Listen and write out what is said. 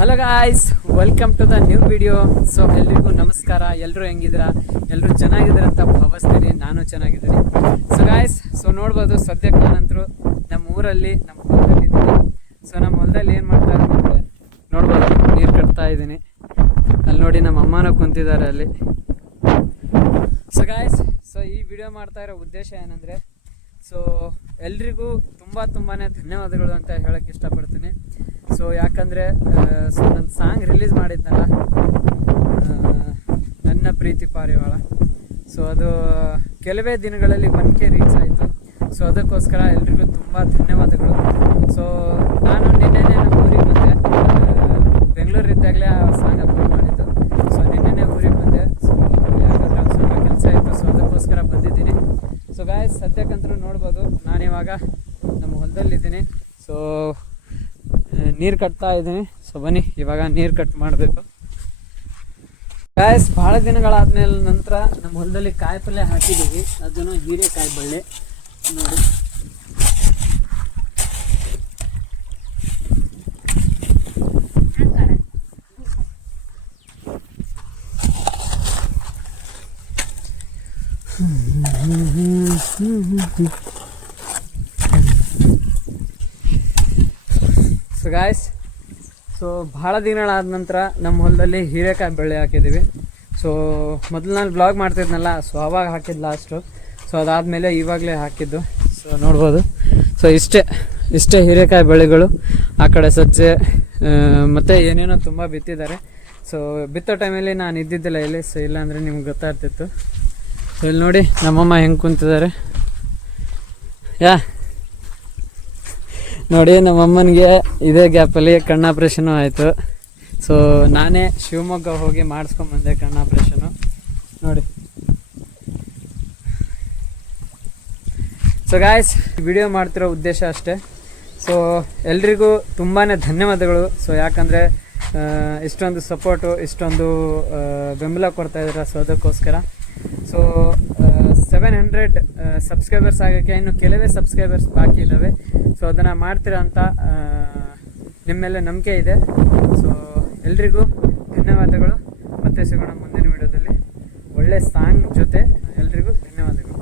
Hello guys, welcome to the new video. So ಎಲ್ರಿಗೂ ನಮಸ್ಕಾರ. ಎಲ್ಲರೂ ಹೆಂಗಿದ್ದೀರಾ? ಎಲ್ಲರೂ ಚೆನ್ನಾಗಿದ್ದೀರ ಅಂತ ಭಾವಿಸ್ತೀನಿ. ನಾನು ಚೆನ್ನಾಗಿದ್ದೀನಿ. ಸೊ ಗಾಯ್ಸ್, ನೋಡ್ಬೋದು ಸದ್ಯಕ್ಕೆ ನಾನಂತರೂ ನಮ್ಮ ಊರಲ್ಲಿ ನಮ್ಮ ಹೊಲದಲ್ಲಿ ಇದ್ದೀನಿ. ಸೊ ನಮ್ಮ ಹೊಲದಲ್ಲಿ ಏನು ಮಾಡ್ತಾ ಇದ್ದೀನಿ ಅಂದರೆ ನೋಡ್ಬೋದು, ನೀರು ಕಟ್ತಾ ಇದ್ದೀನಿ. ಅಲ್ಲಿ ನೋಡಿ ನಮ್ಮ ಅಮ್ಮನೂ ಕುಂತಿದ್ದಾರೆ ಅಲ್ಲಿ. ಸೊ ಗಾಯ್ಸ್, ಈ ವಿಡಿಯೋ ಮಾಡ್ತಾ ಇರೋ ಉದ್ದೇಶ ಏನಂದರೆ ಎಲ್ರಿಗೂ ತುಂಬಾ ಧನ್ಯವಾದಗಳು ಅಂತ ಹೇಳೋಕ್ಕೆ ಇಷ್ಟಪಡ್ತೀನಿ. ಯಾಕಂದರೆ ನನ್ನ ಸಾಂಗ್ ರಿಲೀಸ್ ಮಾಡಿದ್ನಲ್ಲ, ನನ್ನ ಪ್ರೀತಿ ಪಾರಿವಾಳ. ಅದು ಕೆಲವೇ ದಿನಗಳಲ್ಲಿ 1K ರೀಚ್ ಆಯಿತು. ಅದಕ್ಕೋಸ್ಕರ ಎಲ್ರಿಗೂ ತುಂಬ ಧನ್ಯವಾದಗಳು. ನಾನು ನಿನ್ನೆನೇ ನಮ್ಮ ಊರಿಗೆ ಬಂದೆ. ಬೆಂಗಳೂರಿದ್ದಾಗಲೇ ಆ ಸಾಂಗ್ ಅಪ್ಲೋಡ್ ಮಾಡಿದ್ದು. ನಿನ್ನೆನೇ ಊರಿಗೆ ಬಂದೆ. ಯಾಕಂದರೆ ಒಂದು ಸ್ವಲ್ಪ ಕೆಲಸ ಇತ್ತು. ಅದಕ್ಕೋಸ್ಕರ ಬಂದಿದ್ದೀನಿ. ಗಾಯ್ಸ್, ಸದ್ಯಕ್ಕಂತರೂ ನೋಡ್ಬೋದು ನಾನಿವಾಗ ನಮ್ಮ ಹೊಲದಲ್ಲಿದ್ದೀನಿ. ನೀರು ಕಟ್ತಾ ಇದ್ದೀನಿ. ಬನ್ನಿ ಇವಾಗ ನೀರು ಕಟ್ ಮಾಡಬೇಕು. ಗಾಯ್ಸ್, ಭಾಳ ದಿನಗಳಾದ್ಮೇಲೆ ನಂತರ ನಮ್ಮ ಹೊಲದಲ್ಲಿ ಕಾಯಿ ಪಲ್ಯ ಹಾಕಿದ್ದೀವಿ. ಅದನ್ನು ಹೀರೆಕಾಯಿ ಬಳ್ಳಿ ನೋಡಿ. ಗಾಯ್ಸ್, ಭಾಳ ದಿನಗಳಾದ ನಂತರ ನಮ್ಮ ಹೊಲದಲ್ಲಿ ಹೀರೆಕಾಯಿ ಬೆಳೆ ಹಾಕಿದ್ದೀವಿ. ಮೊದಲು ನಾನು ಬ್ಲಾಗ್ ಮಾಡ್ತಿದ್ನಲ್ಲ, ಅವಾಗ ಹಾಕಿದ್ದು ಲಾಸ್ಟು. ಅದಾದಮೇಲೆ ಇವಾಗಲೇ ಹಾಕಿದ್ದು. ನೋಡ್ಬೋದು. ಇಷ್ಟೇ ಹೀರೆಕಾಯಿ ಬೆಳೆಗಳು. ಆ ಕಡೆ ಸಜ್ಜೆ ಮತ್ತು ಏನೇನೋ ತುಂಬ ಬಿತ್ತಿದ್ದಾರೆ. ಬಿತ್ತೋ ಟೈಮಲ್ಲಿ ನಾನು ಇದ್ದಿದ್ದಿಲ್ಲ ಇಲ್ಲಿ. ಇಲ್ಲಾಂದರೆ ನಿಮ್ಗೆ ಗೊತ್ತಾಗ್ತಿತ್ತು. ಇಲ್ಲಿ ನೋಡಿ ನಮ್ಮಮ್ಮ ಹೆಂಗೆ ಕುಂತಿದ್ದಾರೆ. ನೋಡಿ, ನಮ್ಮಮ್ಮನಿಗೆ ಇದೇ ಗ್ಯಾಪಲ್ಲಿ ಕಣ್ಣು ಆಪ್ರೇಷನು ಆಯಿತು. ನಾನೇ ಶಿವಮೊಗ್ಗ ಹೋಗಿ ಮಾಡಿಸ್ಕೊಂಬಂದೆ ಕಣ್ಣು ಆಪ್ರೇಷನು ನೋಡಿ. ಗಾಯ್ಸ್, ವಿಡಿಯೋ ಮಾಡ್ತಿರೋ ಉದ್ದೇಶ ಅಷ್ಟೇ. ಎಲ್ರಿಗೂ ತುಂಬಾ ಧನ್ಯವಾದಗಳು. ಯಾಕಂದರೆ ಇಷ್ಟೊಂದು ಸಪೋರ್ಟು, ಇಷ್ಟೊಂದು ಬೆಂಬಲ ಕೊಡ್ತಾಯಿದ್ದೀರ. ಅದಕ್ಕೋಸ್ಕರ 700 ಸಬ್ಸ್ಕ್ರೈಬರ್ಸ್ ಆಗೋಕ್ಕೆ ಇನ್ನು ಕೆಲವೇ ಸಬ್ಸ್ಕ್ರೈಬರ್ಸ್ ಬಾಕಿ ಇದ್ದಾವೆ. ಅದನ್ನು ಮಾಡ್ತೀರಾ ಅಂತ ನಿಮ್ಮ ಮೇಲೆ ನಂಬಿಕೆ ಇದೆ. ಎಲ್ರಿಗೂ ಧನ್ಯವಾದಗಳು. ಮತ್ತೆ ಸಿಗೋಣ ಮುಂದಿನ ವಿಡಿಯೋದಲ್ಲಿ ಒಳ್ಳೆ ಸಾಂಗ್ ಜೊತೆ. ಎಲ್ರಿಗೂ ಧನ್ಯವಾದಗಳು.